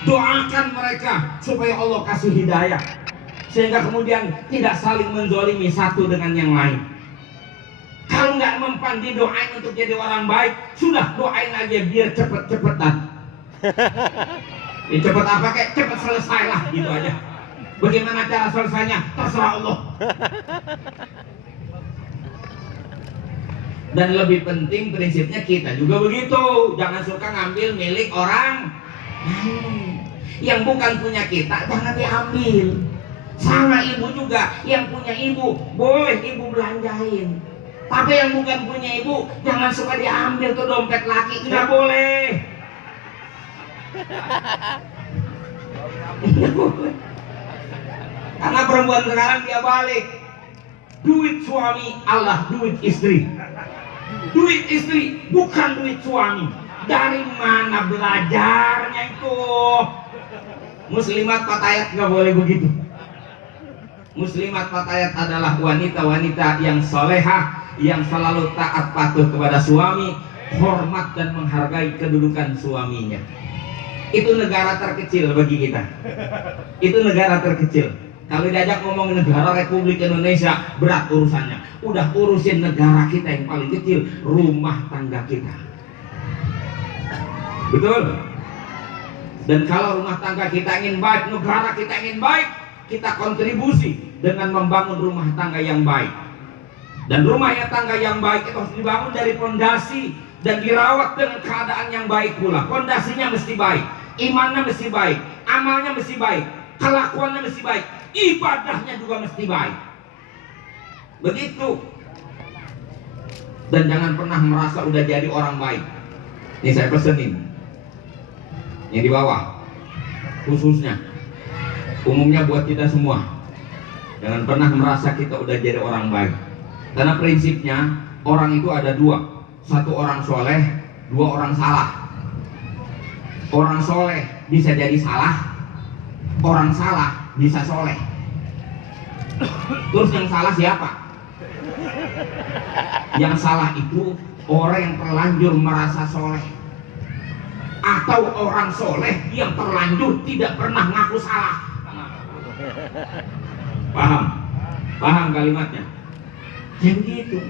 Doakan mereka supaya Allah kasih hidayah, sehingga kemudian tidak saling menzolimi satu dengan yang lain. Kalau nggak mempan didoain untuk jadi orang baik, sudah doain aja biar cepet-cepetan. Ya, cepet apa kayak cepet selesai lah gitu aja. Bagaimana cara selesainya terserah Allah. Dan lebih penting prinsipnya kita juga begitu. Jangan suka ngambil milik orang yang bukan punya kita, jangan diambil. Sama ibu juga, yang punya ibu boleh ibu belanjain, tapi yang bukan punya ibu jangan suka diambil tuh dompet laki, nggak boleh. Karena perempuan sekarang dia balik, duit suami Allah duit istri, duit istri bukan duit suami. Dari mana belajarnya itu? Muslimat fatayat nggak boleh begitu. Muslimat fatayat adalah wanita-wanita yang solehah, yang selalu taat patuh kepada suami, hormat dan menghargai kedudukan suaminya. Itu negara terkecil bagi kita. Itu negara terkecil. Kalau diajak ngomong negara Republik Indonesia, berat urusannya. Udah urusin negara kita yang paling kecil, rumah tangga kita. Betul. Dan kalau rumah tangga kita ingin baik, negara kita ingin baik, kita kontribusi dengan membangun rumah tangga yang baik. Dan rumah tangga yang baik itu harus dibangun dari fondasi dan dirawat dengan keadaan yang baik pula. Fondasinya mesti baik, imannya mesti baik, amalnya mesti baik, kelakuannya mesti baik, ibadahnya juga mesti baik. Begitu. Dan jangan pernah merasa udah jadi orang baik. Ini saya pesenin yang di bawah, khususnya umumnya buat kita semua, jangan pernah merasa kita udah jadi orang baik. Karena prinsipnya orang itu ada dua, satu orang soleh, dua orang salah. Orang soleh bisa jadi salah, orang salah bisa soleh. Terus yang salah siapa? Yang salah itu orang yang terlanjur merasa soleh, atau orang soleh yang terlanjur tidak pernah ngaku salah. Paham? Paham kalimatnya? Yang gitu.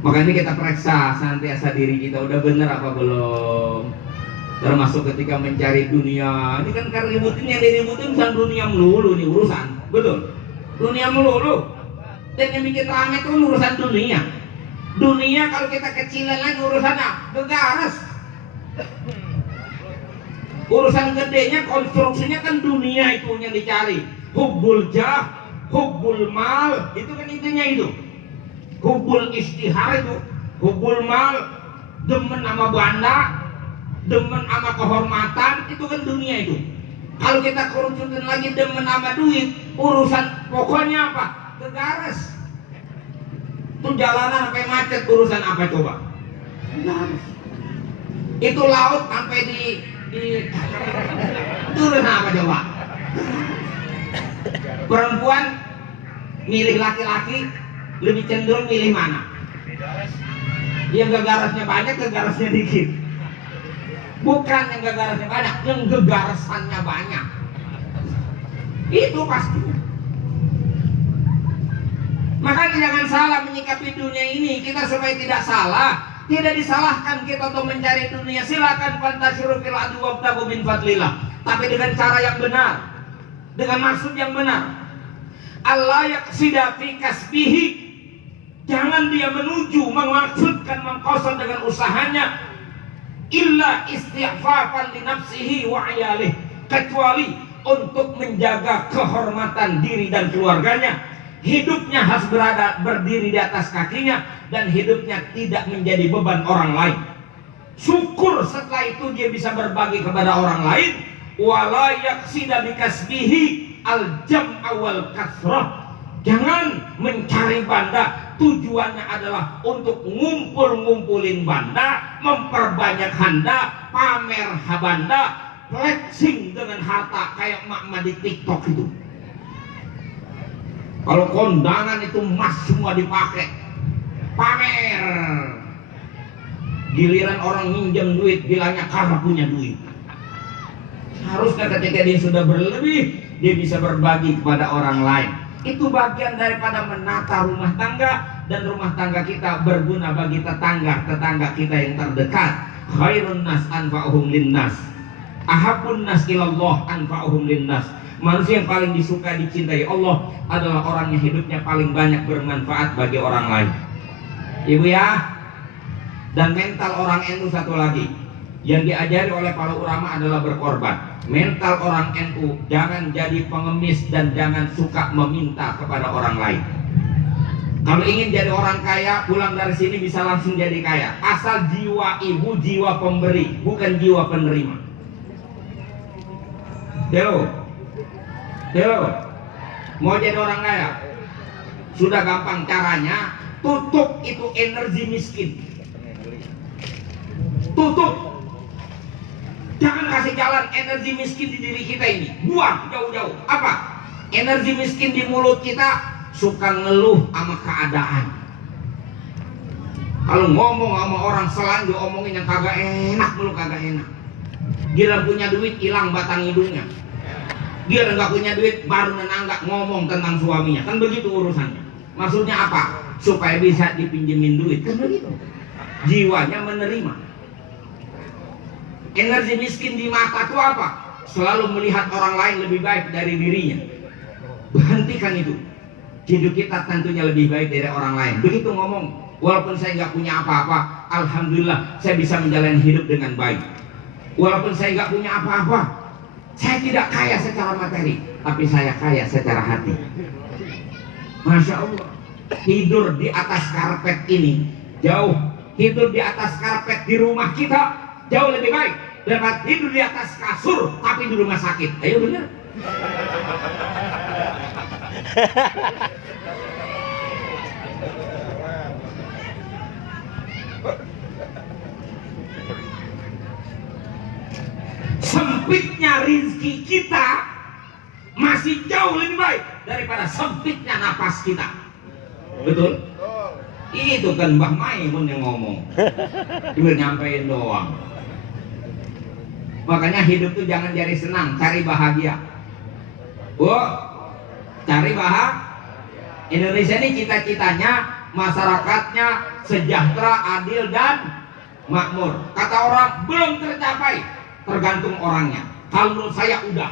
Makanya kita periksa senantiasa diri kita udah bener apa belum. Termasuk ketika mencari dunia. Ini kan karena ributin yang diributin bukan dunia melulu nih urusan. Betul? Dunia melulu. Dan yang bikin rame itu urusan dunia. Dunia kalau kita kecilan lagi urusannya gegares. Urusan gedenya, konstruksinya kan dunia itu yang dicari. Hubbul jah, hubbul mal, itu kan intinya itu. Hubbul istihar itu, hubbul mal, demen sama banda, demen sama kehormatan, itu kan dunia itu. Kalau kita kerucutin lagi demen sama duit, urusan pokoknya apa? Gegares. Itu jalanan sampai macet, urusan apa coba? Gegares. Itu laut sampai di turun apa coba? Perempuan milih laki-laki lebih cenderung milih mana? Yang gegarasnya banyak, gegarasnya dikit. Bukan yang gegarasnya banyak, yang gegarasannya banyak. Itu pasti. Makanya jangan salah menyikapi dunia ini. Kita supaya tidak salah, tidak disalahkan kita untuk mencari dunia. Silakan fantasyiru fil ardi wabtaghu min fadlillah, tapi dengan cara yang benar, dengan maksud yang benar. Allah yaqsida fi kasbihi, jangan dia menuju memaksudkan mengkosong dengan usahanya, illa istighfafan li nafsihi wa ayalih, kecuali untuk menjaga kehormatan diri dan keluarganya. Hidupnya harus berdiri di atas kakinya, dan hidupnya tidak menjadi beban orang lain. Syukur setelah itu dia bisa berbagi kepada orang lain. Wala yaqsida bi kasbihi al-jam'a wal kasrah, jangan mencari banda, tujuannya adalah untuk ngumpulin banda, memperbanyak handa, pamer habanda, flexing dengan harta kayak mak-mak di TikTok itu. Kalau kondangan itu emas semua dipakai, pamer. Giliran orang minjem duit bilangnya karena punya duit. Harusnya ketika dia sudah berlebih, dia bisa berbagi kepada orang lain. Itu bagian daripada menata rumah tangga, dan rumah tangga kita berguna bagi tetangga kita yang terdekat. Khairun nas anfa'uhum linnas, ahabbun nas ilallah anfa'uhum linnas. Manusia yang paling disuka, dicintai Allah adalah orang yang hidupnya paling banyak bermanfaat bagi orang lain. Ibu ya. Dan mental orang NU satu lagi yang diajari oleh para ulama adalah berkorban. Mental orang NU, jangan jadi pengemis dan jangan suka meminta kepada orang lain. Kalau ingin jadi orang kaya, pulang dari sini bisa langsung jadi kaya. Asal jiwa ibu, jiwa pemberi, bukan jiwa penerima. Yo, mau jadi orang kaya? Sudah gampang caranya, tutup itu energi miskin. Tutup. Jangan kasih jalan energi miskin di diri kita ini. Buang jauh-jauh. Apa? Energi miskin di mulut kita, suka ngeluh sama keadaan. Kalau ngomong sama orang selang, diomongin yang kagak enak, mulu kagak enak. Gila punya duit, hilang batang hidungnya. Gila nggak punya duit, baru nenangga ngomong tentang suaminya. Kan begitu urusannya. Maksudnya apa? Supaya bisa dipinjemin duit. Kan begitu. Jiwanya menerima. Energi miskin di mata itu apa? Selalu melihat orang lain lebih baik dari dirinya. Berhentikan itu. Hidup kita tentunya lebih baik dari orang lain. Begitu ngomong, walaupun saya nggak punya apa-apa, alhamdulillah saya bisa menjalani hidup dengan baik. Walaupun saya nggak punya apa-apa, saya tidak kaya secara materi, tapi saya kaya secara hati. Masya Allah. Tidur di atas karpet ini jauh, tidur di atas karpet di rumah kita jauh lebih baik daripada tidur di atas kasur tapi di rumah sakit. Ayo bener. Sempitnya rezeki kita masih jauh lebih baik daripada sempitnya napas kita. Betul? Itu kan Mbah Maimun yang ngomong. Cuma nyampein doang. Makanya hidup tuh jangan cari senang, cari bahagia. Cari bahagia. Indonesia ini cita-citanya masyarakatnya sejahtera, adil dan makmur. Kata orang belum tercapai, tergantung orangnya. Kalau menurut saya udah.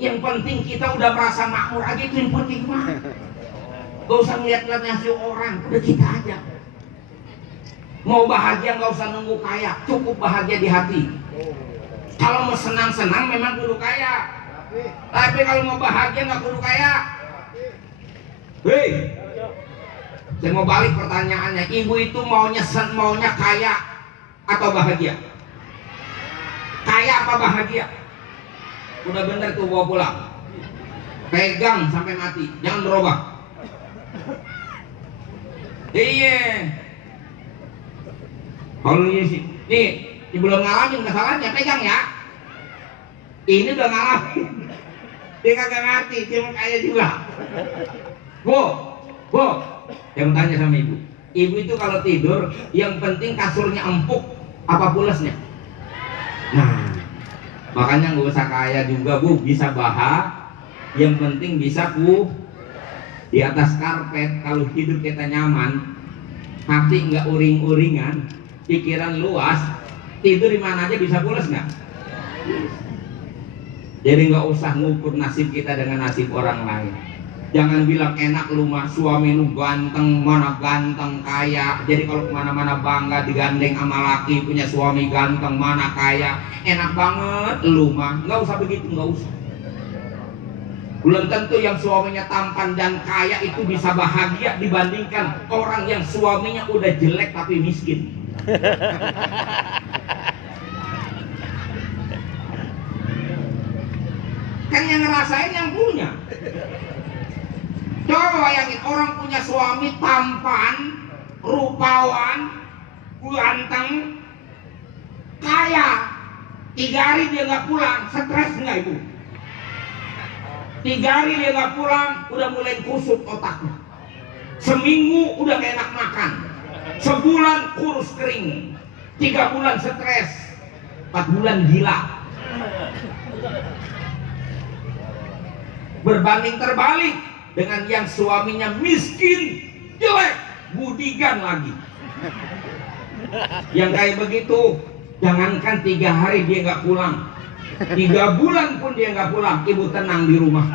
Yang penting kita udah merasa makmur aja, itu yang penting mah. Gak usah ngeliat-ngeliat nasib orang, udah kita aja. Mau bahagia gak usah nunggu kaya, cukup bahagia di hati. Kalau mau senang-senang memang kudu kaya. Tapi kalau mau bahagia gak kudu kaya. Hei, saya mau balik pertanyaannya. Ibu itu maunya kaya atau bahagia? Kaya apa bahagia? Udah bener tuh bawa pulang. Pegang sampai mati, jangan berubah. Iya. Kalau ini sih, nih, belum ngalamin kesalahannya, pegang ya. Ini udah ngalamin. Dia kagak ngerti, dia mau kaya juga. Bu, yang tanya sama ibu. Ibu itu kalau tidur, yang penting kasurnya empuk, apa pulesnya? Nah, makanya nggak usah kaya juga bu, bisa yang penting bisa di atas karpet. Kalau hidup kita nyaman, hati nggak uring-uringan, pikiran luas, tidur di mana aja bisa pules nggak? Jadi nggak usah ngukur nasib kita dengan nasib orang lain. Jangan bilang enak lu mah, suami lu ganteng, mana ganteng, kaya. Jadi kalau kemana-mana bangga digandeng sama laki, punya suami ganteng, mana kaya. Enak banget lu mah, nggak usah begitu, nggak usah. Belum tentu yang suaminya tampan dan kaya itu bisa bahagia dibandingkan orang yang suaminya udah jelek tapi miskin. Kan yang ngerasain yang punya. Coba bayangin orang punya suami tampan, rupawan, ganteng, kaya. 3 hari dia nggak pulang, stres nggak ibu? 3 hari dia nggak pulang, udah mulai kusut otaknya. Seminggu udah gak enak makan. Sebulan kurus kering. 3 bulan stres. 4 bulan gila. Berbanding terbalik dengan yang suaminya miskin, jelek, budigan lagi. Yang kayak begitu, jangankan 3 hari dia nggak pulang, 3 bulan pun dia nggak pulang, ibu tenang di rumah.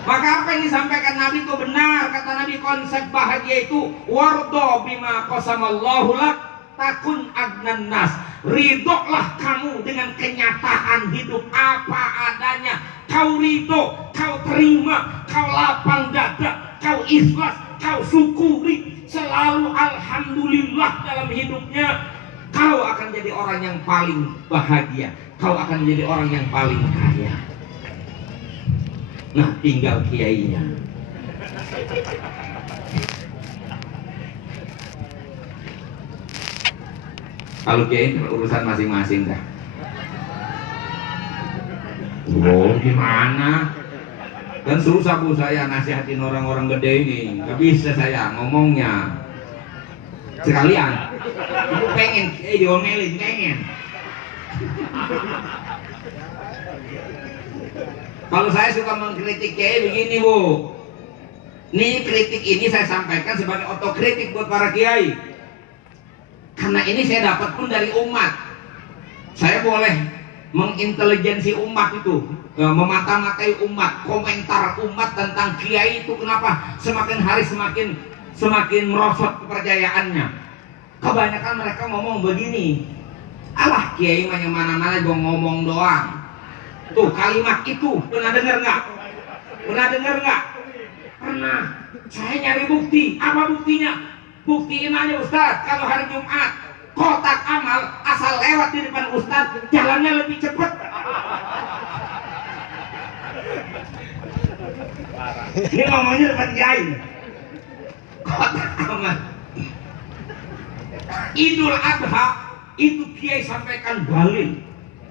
Maka apa yang disampaikan Nabi itu benar. Kata Nabi, konsep bahagia itu wardo bima qasamallahu lak takun agnan nas. Ridholah kamu dengan kenyataan hidup apa adanya. Kau ridho, kau terima, kau lapang dada, kau ikhlas, kau syukuri, selalu alhamdulillah dalam hidupnya. Kau akan jadi orang yang paling bahagia. Kau akan jadi orang yang paling kaya. Nah, tinggal kiainya. Kalau kiai urusan masing-masing dah. Oh, gimana? Kan susah bu saya nasihatin orang-orang gede ini. Gak bisa saya ngomongnya. Sekalian, aku pengen diomelin, pengen. Kalau saya suka mengkritik kiai begini bu, nih kritik ini saya sampaikan sebagai otokritik buat para kiai. Karena ini saya dapat pun dari umat. Saya boleh mengintelijensi umat itu, memata-matai umat, komentar umat tentang kiai itu kenapa semakin hari semakin merosot kepercayaannya. Kebanyakan mereka ngomong begini, alah kiai yang mana-mana gue ngomong doang. Tuh kalimat itu pernah dengar nggak? Pernah dengar nggak? Pernah. Saya nyari bukti. Apa buktinya? Buktiin aja Ustaz. Kalau hari Jumat kotak amal asal lewat di depan Ustaz, jalannya lebih cepat. Ini ngomongnya depan kiai. Kotak amal. Idul Adha itu kiai sampaikan dalil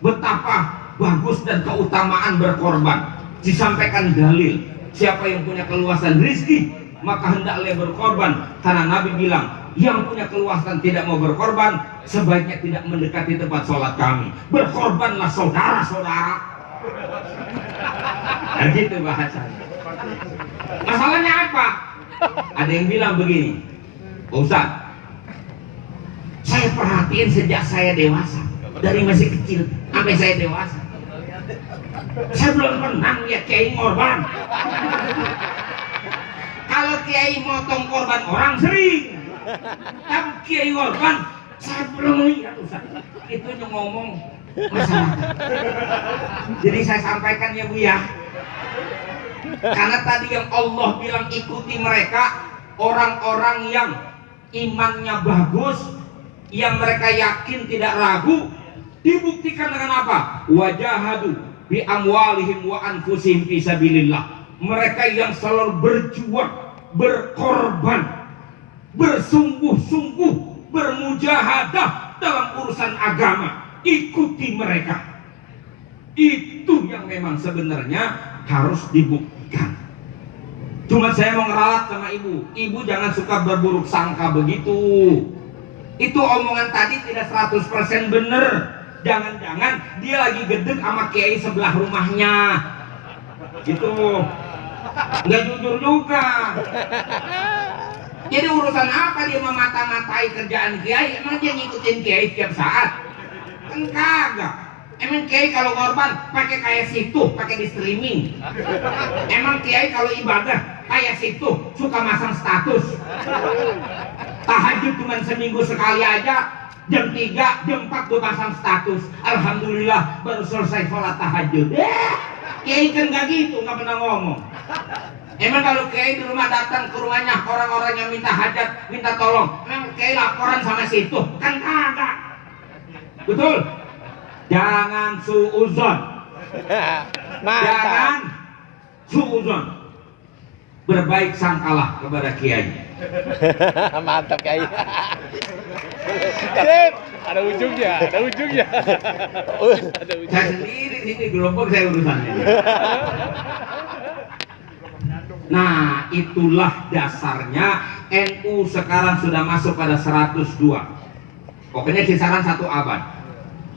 betapa bagus dan keutamaan berkorban. Disampaikan dalil, siapa yang punya keluasan rezeki maka hendaklah berkorban. Karena Nabi bilang, yang punya keluasan tidak mau berkorban sebaiknya tidak mendekati tempat sholat kami. Berkorbanlah saudara-saudara. Nah, gitu bahasanya. Masalahnya apa? Ada yang bilang begini, Ustaz, saya perhatiin sejak saya dewasa, dari masih kecil sampai saya dewasa, saya belum pernah lihat kiai ngorban. Kalau kiai motong korban orang sering, tapi kiai ngorban saya belum lihat Ustaz. Itu yang ngomong masyarakat. Jadi saya sampaikan ya Bu ya, karena tadi yang Allah bilang ikuti mereka, orang-orang yang imannya bagus, yang mereka yakin tidak ragu. Dibuktikan dengan apa? Wajahadu bi amwalihim wa anfusihim fi sabilillah. Mereka yang selalu berjuang, berkorban, bersungguh-sungguh, bermujahadah dalam urusan agama. Ikuti mereka. Itu yang memang sebenarnya harus dibuktikan. Cuma saya mau ngeralat sama ibu. Ibu jangan suka berburuk sangka begitu. Itu omongan tadi tidak 100% benar. Jangan-jangan dia lagi gedek sama kiai sebelah rumahnya. Gitu. Nggak jujur juga. Jadi urusan apa dia memata-matai kerjaan kiai? Emang dia ngikutin kiai setiap saat? Kan kagak. Emang kiai kalau korban pakai kayak situ, pakai di streaming. Emang kiai kalau ibadah kayak situ, suka masang status. Tahajud cuma seminggu sekali aja, jam 3, jam 4 gue pasang status. Alhamdulillah baru selesai sholat tahajud. Kiai kan gak gitu, gak pernah ngomong. Emang kalau kiai di rumah datang ke rumahnya orang-orang yang minta hajat, minta tolong, emang kiai laporan sama situ? Kan kagak. Betul? Jangan suuzon. Jangan suuzon. Berbaik sangkalah kepada kiai. Mantap kiai. Sip, ada ujungnya, ada ujungnya. Saya sendiri sini gelombang saya urusannya. Nah, itulah dasarnya NU sekarang sudah masuk pada 102. Pokoknya kisaran 1 abad.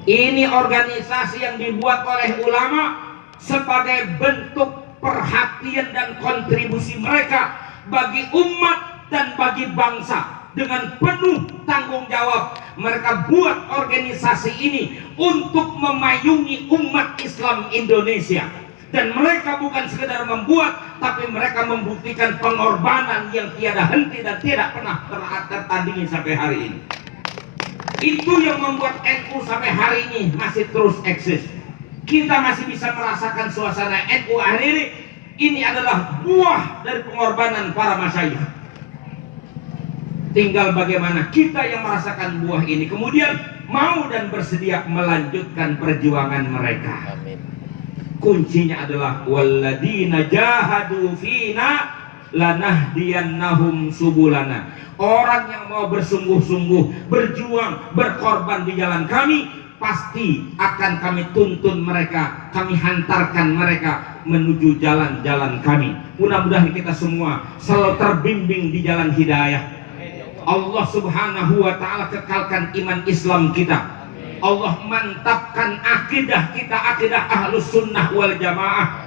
Ini organisasi yang dibuat oleh ulama sebagai bentuk perhatian dan kontribusi mereka bagi umat dan bagi bangsa. Dengan penuh tanggung jawab mereka buat organisasi ini untuk memayungi umat Islam Indonesia. Dan mereka bukan sekedar membuat, tapi mereka membuktikan pengorbanan yang tiada henti dan tidak pernah tertandingi sampai hari ini. Itu yang membuat NU sampai hari ini masih terus eksis. Kita masih bisa merasakan suasana NU hari ini. Ini adalah buah dari pengorbanan para masyayikh. Tinggal bagaimana kita yang merasakan buah ini kemudian mau dan bersedia melanjutkan perjuangan mereka. Amin. Kuncinya adalah walladzina jahadu fina lanahdiyannahum subulana. Orang yang mau bersungguh-sungguh, berjuang, berkorban di jalan kami, pasti akan kami tuntun mereka, kami hantarkan mereka menuju jalan-jalan kami. Mudah-mudahan kita semua selalu terbimbing di jalan hidayah. Allah Subhanahu wa ta'ala kekalkan iman Islam kita. Allah mantapkan akidah kita, akidah ahlus sunnah wal jamaah.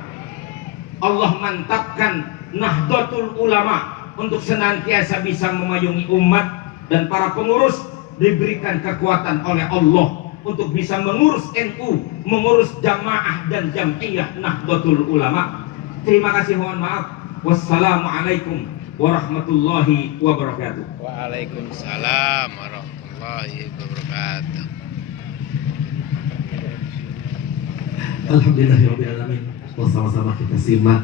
Allah mantapkan nahdlatul ulama untuk senantiasa bisa memayungi umat, dan para pengurus diberikan kekuatan oleh Allah untuk bisa mengurus NU, mengurus jamaah dan jam'iyah nahdlatul ulama. Terima kasih, mohon maaf. Wassalamualaikum warahmatullahi wabarakatuh. Waalaikumsalam warahmatullahi wabarakatuh. Alhamdulillahirabbil alamin. Sama-sama kita simak